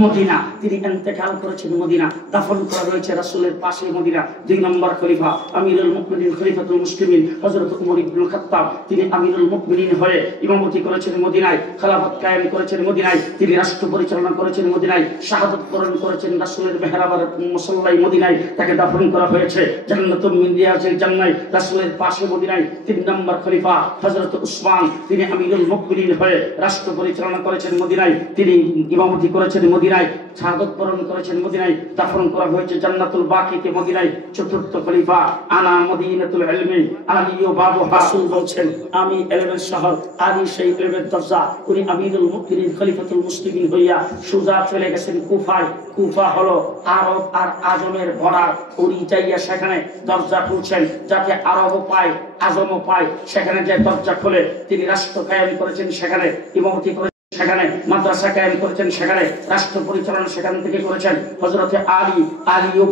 মদিনা। তিনি ইন্তেকাল করেছেন মদিনা, দাফন করা হয়েছে রাসূলের পাশে মদিনা। 2 নম্বর খলিফা আমিরুল মুমিনিন, খলিফাতুল মুসলিমিন হযরত ওমর ইবনুল খাত্তাব, তিনি আমিরুল মুমিনিন হয়ে ইমামতি করেছেন মদিনায়, খেলাফত কায়েম করেছেন মদিনায়, তিনি রাষ্ট্র পরিচালনা করেছেন মদিনায়, শাহাদাত বরণ করেছেন রাসূলের মেহরাবের মুসল্লায় মদিনায়, তাকে দাফন করা হয়েছে জান্নাতুল মিন রিয়াজিল জান্নাহ রাসূলের পাশে মদিনায়। 3 নম্বর খলিফা হযরত উসমান, তিনি আমিরুল মুমিনিন হয়ে রাষ্ট্র পরিচালনা করেছেন মদিনায়, তিনি ইমামতি করেছেন মদিনায়, শাহাদাত বরণ করেছেন মদিনায়, দাফন করা হয়েছে জান্নাতুল বাকিতে মদিনায়। 4র্থ খলিফা আনা মদিনাতুল ইলমি আলিয়ু বাবুহা। রাসূল বলেন, আমি ইলমের শহর, আলী সেই ইলমের দরজা। উনি আমিরুল মুমিনিন, খলিফাতুল মুসলিমিন হইয়া সুজা চলে গেছেন কুফায়। কুফা হলো আরব আর আজমের বর্ডার। উনি যাইয়া সেখানে দরজা খুলছেন যাতে আরবও পায় আজমও পায়। সেখানে যে দরজা খুলে তিনি রাষ্ট্র কায়েম করেছেন, সেখানে ইমামতি করেছেন, সেখানে মাদ্রাসা কায়েম করেছেন, সেখানে রাষ্ট্র পরিচালনা সেখান থেকে করেছেন। হযরতে আলীও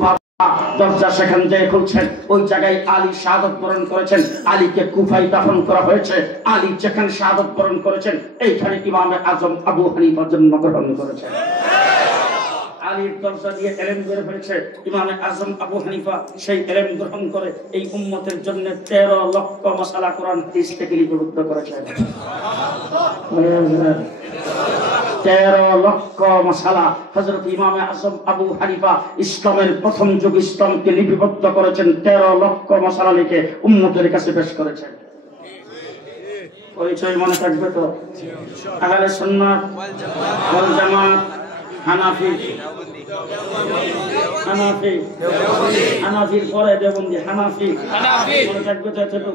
দরজা সেখান থেকে খুলছেন, ওই জায়গায় আলী শাহাদাত বরণ করেছেন। আলীকে কুফায় দাফন করা হয়েছে। আলী যেখানে শাহাদাত বরণ করেছেন, এইখানে ইমামে আজম আবু হানিফা জন্মগ্রহণ করেছেন। আলীর দরজা দিয়ে ইলম বের হয়েছে। ইমামে আজম আবু হানিফা সেই ইলম গ্রহণ করে এই উম্মতের জন্য 13 লক্ষ মাসালা কোরআন হাদিস থেকে লিপিবদ্ধ করেছেন। 13 লক্ষ মাসালা হযরত ইমামে আজম আবু হানিফা ইসলামের প্রথম যুগ ইসলামকে লিপিবদ্ধ করেছেন। 13 লক্ষ মাসালা লিখে উম্মতের কাছে পেশ করেছেন। পরিচয় মনে থাকবে তো? আহলে সুন্নাত ওয়াল জামাত, হানাফি, হানাফির পরে দেওবন্দি, হানাফি মনে থাকবে তো? এতটুকু।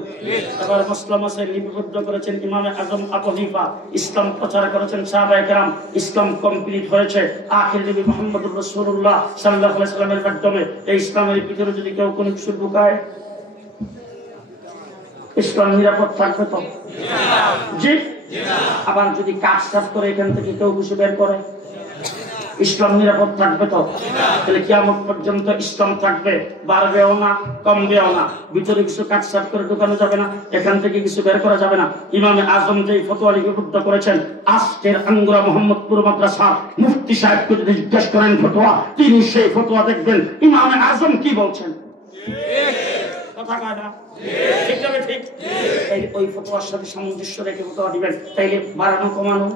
এবার মসলা মাসাইল লিপিবদ্ধ করেছেন ইমামে আজম আবু হানিফা। ইসলাম প্রচার করেছেন সাহাবায়ে কেরাম। ইসলাম কমপ্লিট হয়েছে আখির নবী মুহাম্মদুর রাসূলুল্লাহ সাল্লাল্লাহু আলাইহি ওয়াসাল্লামের মাধ্যমে। এই ইসলামের ভিতরে যদি কেউ কোনো কিছু ঢুকায়, ইসলাম নিরাপদ থাকবে তো? জি। আবার যদি কাজ সাফ করে এখান থেকে কেউ কিছু বের করে, ইসলাম নিরাপদ থাকবে তো? তাহলে কিয়ামত পর্যন্ত ইসলাম থাকবে, বাড়বেও না কমবেও না। ভিতরে কিছু কাটসাট করে ঢোকানো যাবে না, এখান থেকে কিছু বের করা যাবে না। ইমামে আজম যেই ফতোয়া লিপিবদ্ধ করেছেন, আজকের আঙ্গুরা মোহাম্মদপুর মাদ্রাসা মুফতি সাহেবকে যদি জিজ্ঞেস করেন ফতোয়া, তিনি সেই ফতোয়া দেখবেন ইমামে আজম কি বলছেন। কথা কয় না? ঠিক যাবে? ঠিক। ওই ফতোয়ার সাথে সামঞ্জস্য রেখে ফতোয়া দিবেন, তাইলে বাড়ানো কমানো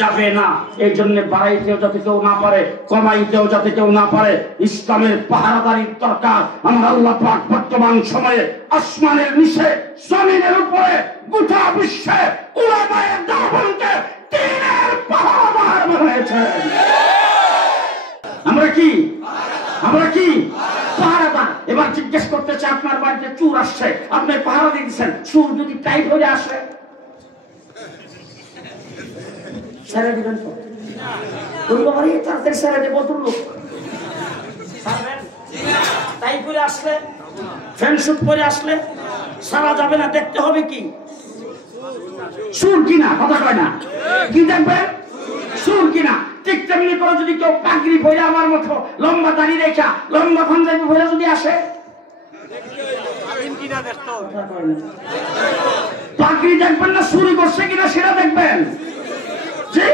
যাবে না। এই জন্য বাড়াইতেও যাতে কেউ না পারে, কমাইতেও যাতে কেউ না পারে, ইসলামের পাহারাদারির দরকার। আমার আল্লাহ পাক বর্তমান সময়ে আসমানের নিচে জমিনের উপরে গোটা বিশ্বে উলামায়ে দেওবন্দকে দ্বীনের পাহারাদার বানিয়েছেন। আমরা কি পাহারাদার। এবার জিজ্ঞেস করতে চাই, আপনার বাড়িতে চোর আসছে, আপনি পাহারা দিয়েছেন, চোর যদি টাইট হয়ে আসে ছেড়ে দিবেন তো? তাড়াতাড়ি ছেড়ে দেবো তোর লোক। তাই করে আসলে ফ্যান শুট করে আসলে সারা যাবে না, দেখতে হবে কি সুর কিনা, কথা কয় না, কি দেখবেন সুর কিনা। ঠিক তেমনি করে যদি কেউ পাগড়ি পরে আমার মতো লম্বা দাড়ি রেখা লম্বা পাঞ্জাবি পরে যদি আসে, পাগড়ি দেখবেন না চুরি করছে কিনা সেটা দেখবেন। যে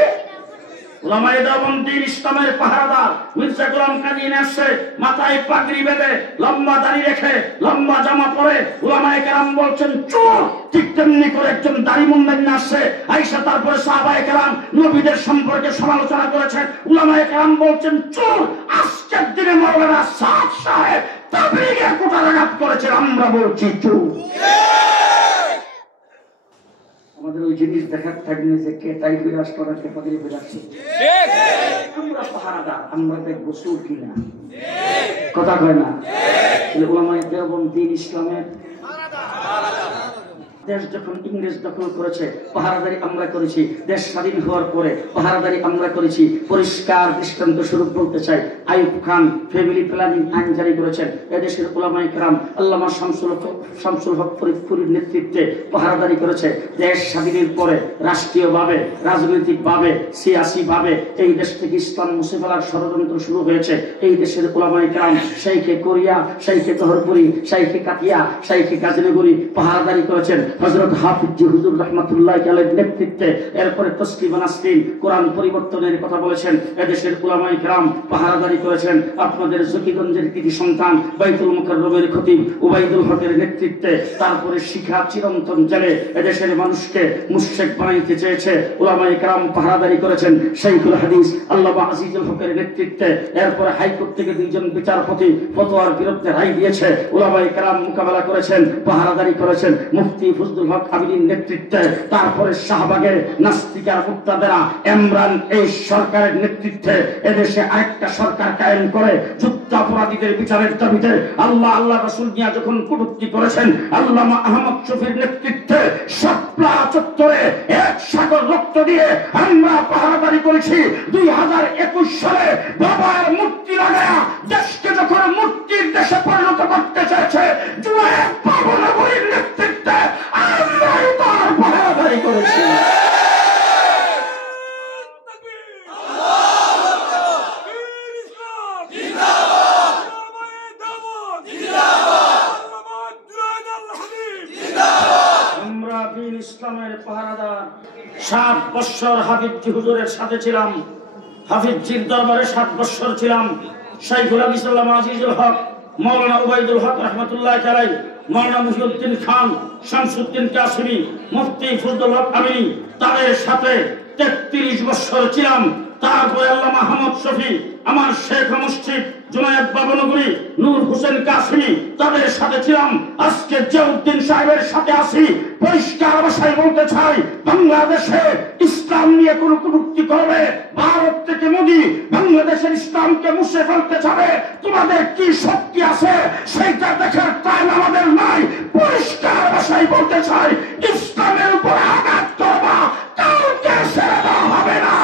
ওলামায়ে দেওবন্দ ইসলামের পাহারাদার মির্জা গোলাম কাজী আসছে, মাথায় পাগড়ি বেঁধে লম্বা দাড়ি রেখে লম্বা জামা পরে, ওলামায়ে কেরাম বলছেন চোর। ঠিক তেমনি করে একজন দাড়ি মুন্ডা আসছে আয়েশা, তারপরে সাহাবায়ে কেরাম নবীদের সম্পর্কে সমালোচনা করেছেন, ওলামায়ে কেরাম বলছেন চোর। আজকের দিনে মাওলানা সাদ সাহেব তাবলীগের কুটারাঘাত করেছেন, আমরা বলছি চোর। আমাদের ওই জিনিস দেখার থাকবে যে কে তাই করে আসতো না, কে পাগড়ি পরে আসছে। আমরা পাহারাদার, আমরা দেখবো চোর কিনা, কথা কয় না। ওলামায়ে দেওবন্দ ইসলামের দেশ যখন ইংরেজ দখল করেছে পাহারাদারি আমরা করেছি, দেশ স্বাধীন হওয়ার পরে পাহারাদারি আমরা করেছি। পরিষ্কার দৃষ্টান্ত স্বরূপ বলতে চাই, আইয়ুব খান ফ্যামিলি প্ল্যানিং আইন জারি করেছেন। এদেশের উলামায়ে কেরাম আল্লামা শামসুল হক ফরিদপুরের নেতৃত্বে পাহারাদারি করেছে। দেশ স্বাধীনের পরে রাষ্ট্রীয়ভাবে রাজনৈতিকভাবে সিয়াসিভাবে এই দেশ থেকে ইসলাম মুছে ফেলার ষড়যন্ত্র শুরু হয়েছে। এই দেশের উলামায়ে কেরাম শাইখে কোরিয়া, শাইখে তহরপুরি, শাইখে কাতিয়া, শাইখে গাজীনগরী পাহারাদারি করেছেন। হযরত হাফিজ জি হুজুর রাহমাতুল্লাহি আলাইহির নেতৃত্বে এরপরে তসলিমা নাসরিন কোরআন পরিবর্তনের কথা বলেছেন। এদেশের উলামায়ে কেরাম পাহারাদারি করেছেন। আপনাদের জকিগঞ্জের কৃতি সন্তান বাইতুল মুকাররমের খতিব উবাইদুল হকের নেতৃত্বে, তারপরে শিখা চিরন্তন জেলে এদেশের মানুষকে মুশরিক বানাইতে চেয়েছে, উলামায়ে কেরাম পাহারাদারি করেছেন। শাইখুল হাদিস আল্লামা আজিজুল হকের নেতৃত্বে, এরপরে হাইকোর্ট থেকে দুইজন বিচারপতি ফতোয়ার বিরুদ্ধে রায় দিয়েছে, উলামায়ে কেরাম মোকাবেলা করেছেন, পাহারাদারি করেছেন। মুফতি ফজলুল হক আমিনীর নেতৃত্বে, তারপরে শাহবাগে নাস্তিকার মুক্তাদেরা ইমরান এই সরকারের নেতৃত্বে এদেশে আরেকটা সরকার কায়েম করে যুদ্ধাপরাধীদের বিচারের দাবিতে আল্লাহ রাসূল নিয়ে যখন কটূক্তি করেছেন, আল্লামা আহমদ শফির নেতৃত্বে শাপলা চত্বরে এক সাগর রক্ত দিয়ে আমরা পাহারাদারি করেছি। 2021 সালে বাবার মূর্তি লাগায়া দেশকে যখন মূর্তির দেশে পরিণত করতে চেয়েছে জুনায়েদ বাবুনগরীর নেতৃত্বে আমরাই তার পাহারাদারি করেছি। আমরা বীর ইসলামের পাহারাদার। 7 বছর হাফিজ জি হুজুরের সাথে ছিলাম, হাফিজ জির দরবারে 7 বছর ছিলাম। শাইখুল হাদিস আল্লামা আজিজুল হক, মাওলানা উবাইদুল হক রাহমাতুল্লাহি আলাইহি, মাওলানা মুহিউদ্দিন খান, শামসুদ্দিন কাসেমি, মুফতি ফজলুল হক আমিনী, তাদের সাথে 33 বছর ছিলাম। তারপরে আল্লামা আহমদ শফি, আমার শেখ মুফতি জুনায়েদ বাবনগরী, নূর হোসেন কাসেমি, তাদের সাথে ছিলাম। আজকে জিয়াউদ্দিন সাহেবের সাথে আছি। পরিষ্কার ভাষায় বলতে চাই, বাংলাদেশে ইসলাম নিয়ে কোন কটূক্তি করবে, ভারত থেকে মোদি বাংলাদেশের ইসলামকে মুছে ফেলতে চাবে, তোমাদের কি শক্তি আছে সেইটা দেখার টাইম আমাদের নাই। পরিষ্কার ভাষায় বলতে চাই, ইসলামের উপর আঘাত করবা, কাউকে ছেড়ে দেওয়া হবে না।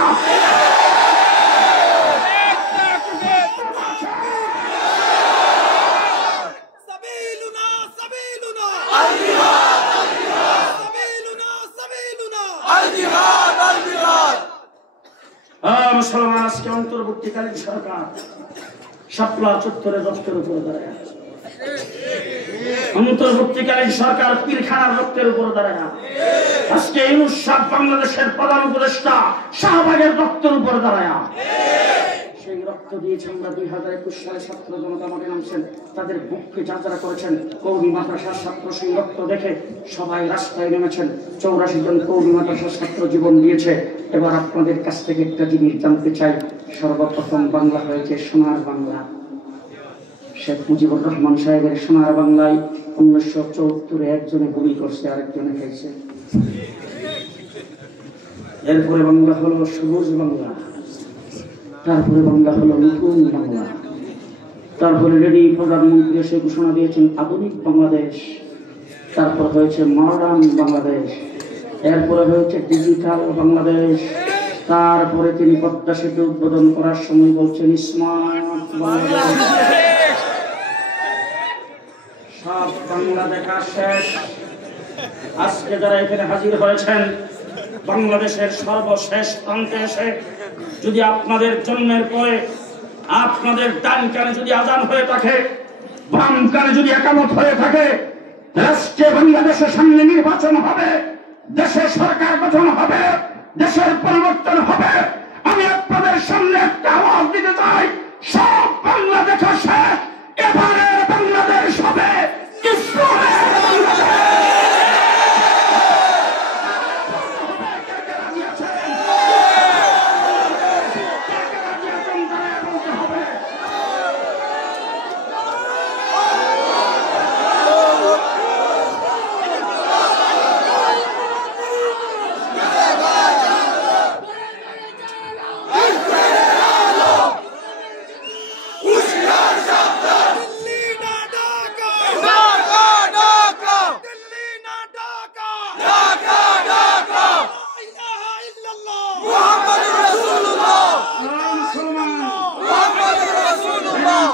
মুসলমান আজকে অন্তর্বর্তীকালীন সরকার শাপলা চত্বরে রক্তের উপরে দাঁড়ায় আছে। অন্তর্বর্তীকালীন সরকার পিলখানার রক্তের উপরে দাঁড়ায় আছে। আজকে ইউনূস সাহেব বাংলাদেশের প্রধান উপদেষ্টা শাহবাগের রক্তের উপরে দাঁড়ায় আছে। সেই রক্ত দিয়েছে আমরা 2021 সালে ছাত্র জনতা মাঠে নামছেন, তাদের বুককে যাত্রা করেছেন। কওমি মাদ্রাসার ছাত্র সেই রক্ত দেখে সবাই রাস্তায় নেমেছেন। 84 জন কওমি মাদ্রাসার ছাত্র জীবন দিয়েছে। এবার আপনাদের কাছ থেকে একটা জিনিস জানতে চাই, সর্বপ্রথম বাংলা হয়েছে সোনার বাংলা। শেখ মুজিবুর রহমান সাহেবের সোনার বাংলায় 1974 একজনে ভূমি করছে, আরেকজনে খাইছে। এরপরে বাংলা হলো সবুজ বাংলা, তারপরে বাংলা হলো নতুন বাংলা, তারপরে রেডি প্রধানমন্ত্রী এসে ঘোষণা দিয়েছেন আধুনিক বাংলাদেশ, তারপর হয়েছে মডার্ন বাংলাদেশ, এরপরে হয়েছে ডিজিটাল বাংলাদেশ, তারপরে তিনি পদ্মা সেতু উদ্বোধন করার সময় বলছেন স্মার্ট বাংলাদেশ। সব বাংলা দেখা শেষ। আজকে যারা এখানে হাজির হয়েছেন, বাংলাদেশের সর্বশেষ প্রান্তে এসে যদি আপনাদের জন্মের পরে আপনাদের ডান কানে যদি আজান হয়ে থাকে, বাম কানে যদি একামত হয়ে থাকে, রাষ্ট্রে বাংলাদেশের সামনে নির্বাচন হবে, দেশে সরকার গঠন হবে, দেশের পরিবর্তন হবে, আমি আপনাদের সামনে একটা আওয়াজ দিতে চাই, সব বাংলা দেখা শেষ, এবারে বাংলাদেশ হবে ইসলামের বাংলাদেশ।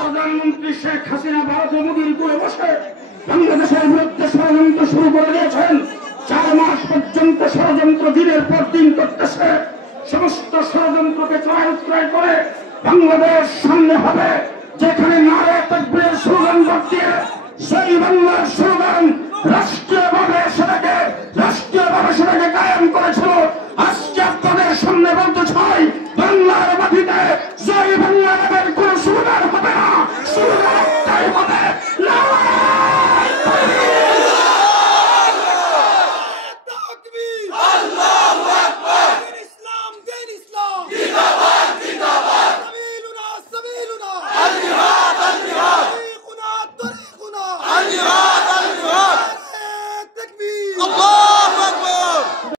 প্রধানমন্ত্রী শেখ হাসিনা ভারতীয় মোদীর কোলে বসে বাংলাদেশের বিরুদ্ধে ষড়যন্ত্র শুরু করে দিয়েছেন। 4 মাস পর্যন্ত ষড়যন্ত্র দিনের পর দিন করতেছে। সমস্ত ষড়যন্ত্রকে চড়াই করে বাংলাদেশ সামনে হবে, যেখানে নারে তাকবীরের স্লোগান দিয়ে সেই বাংলার স্লোগান রাষ্ট্রীয়ভাবে সেটাকে